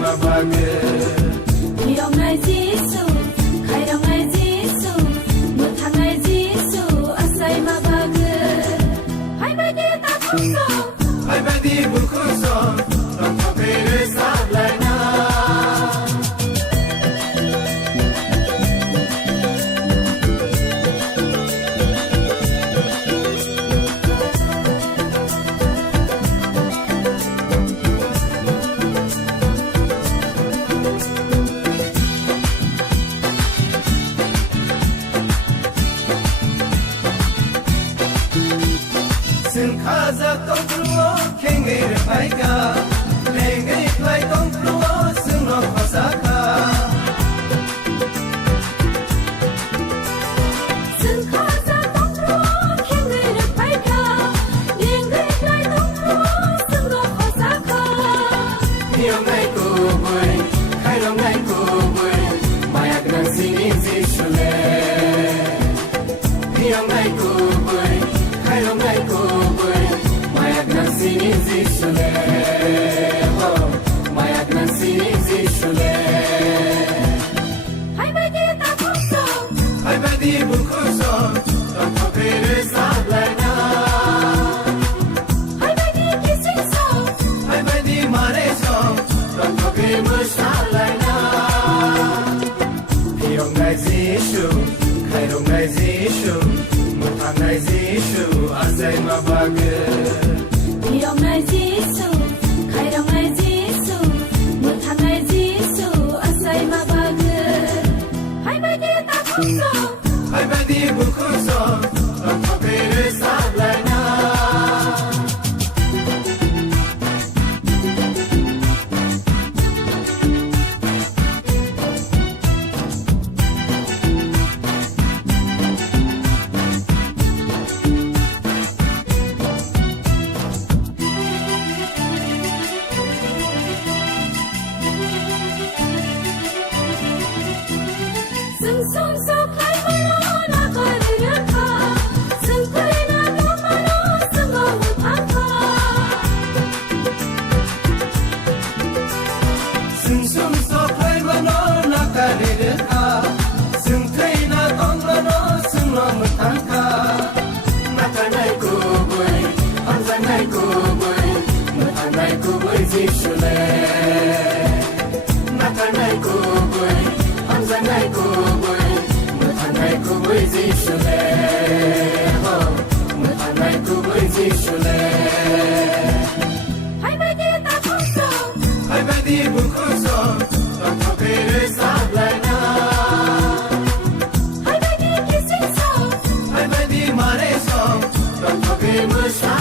마박을 일어날 지수 가령할 지수 못항할 지수 아싸이 마박을 할머니 다 컸어 할바디 부쿠서 런터베를 살라나 승카자 똥프루어 캥게이를 파이까 랭게이 플라이 똥프루어 승러 커사카 승카자 똥프로 캥그를 밝혀 링글 플라이 똥프로 승거 커사카 비영나이 꾸불 칼롱나이 꾸불 마약난 시니지 슐레 비영나이 꾸불 칼롱나이 꾸불 마약난 시니지 슐레 마약난 시니지 슐레 할머니 다 컸어 할바디 부쿠서 런터베를 살라나 할머니 기신서 할바디 말해서 런터베를 살라나 비영날 지슈 칼롱날 지슈 못항날 지슈 아세이 마박을 일어날 지수 가령할 지수 못항할 지수 아싸이 마박을 할머니 다 컸어 할바디 부쿠서 런터베를 살라나 승손소 칼벌로 나거리를 가 승풀이나 도마로 승거 못한가 승숨서 팔만원 나까리를 가 승트이나 똥만원 승러 못한가 나타날 구불 환장날 구불 못한날 구불 지슐레 나타날 구불 환장날 구불 못한날 구불 지슐레 못한날 구불 지슐레 할머니 다 컸어 할바디 부쿠서 런터베를 살라나 할머니 기신서 할바디 말해서 런터베를 살라나